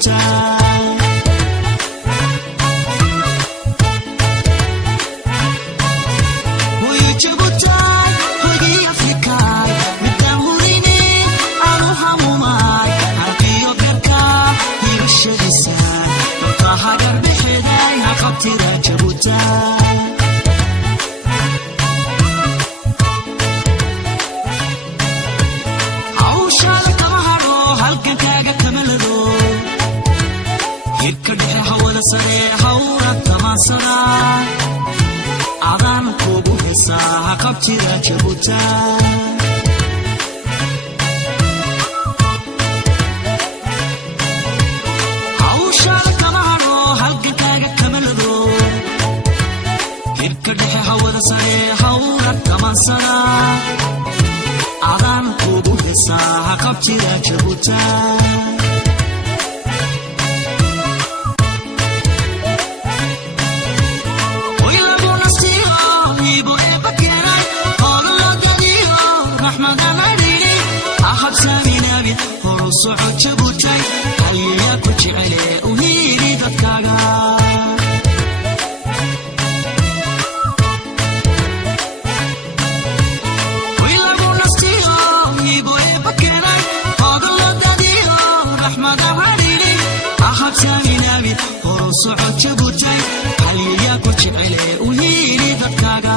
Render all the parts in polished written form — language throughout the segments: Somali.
Djibouti adan kugu heesaa qabtida Djibouti hawshaada kama haro halgankaaga kamalado hirka dhexe hawada sare hawra tamansana adan kugu heesaa qabtida Djibouti socod Djibouti haya ku jecele u hiiri dadkaaga wiilagu nastiyo hibo ee bakenay ogolo dadiyo raxmada harini ahad saminabi horo socod Djibouti haya ku jecele u hiiri dadkaaga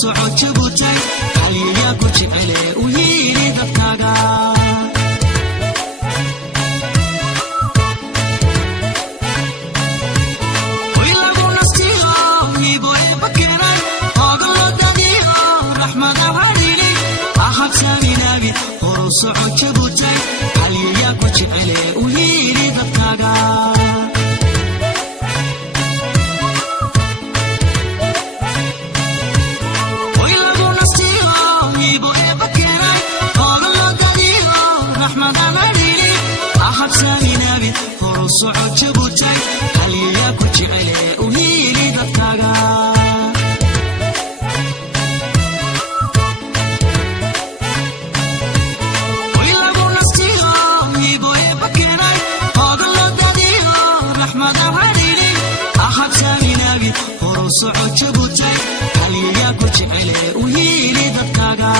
socod Djibouti haya ku jecele u hiiri dadkaaga wiilagu nastiyo hibo ee bakenay ogolo dadiyo raxmada harini ahad saminabi horo socod Djibouti haya ku jecele u hiiri dadkaaga saminabi horo socod Djibouti haya ku jecele u hiiri dadkaaga wiilagu nastiyo hibo ee bakenay ogolo dadiyo raxmada harini ahad saminabi horo socod Djibouti haya ku jecele u hiiri dadkaaga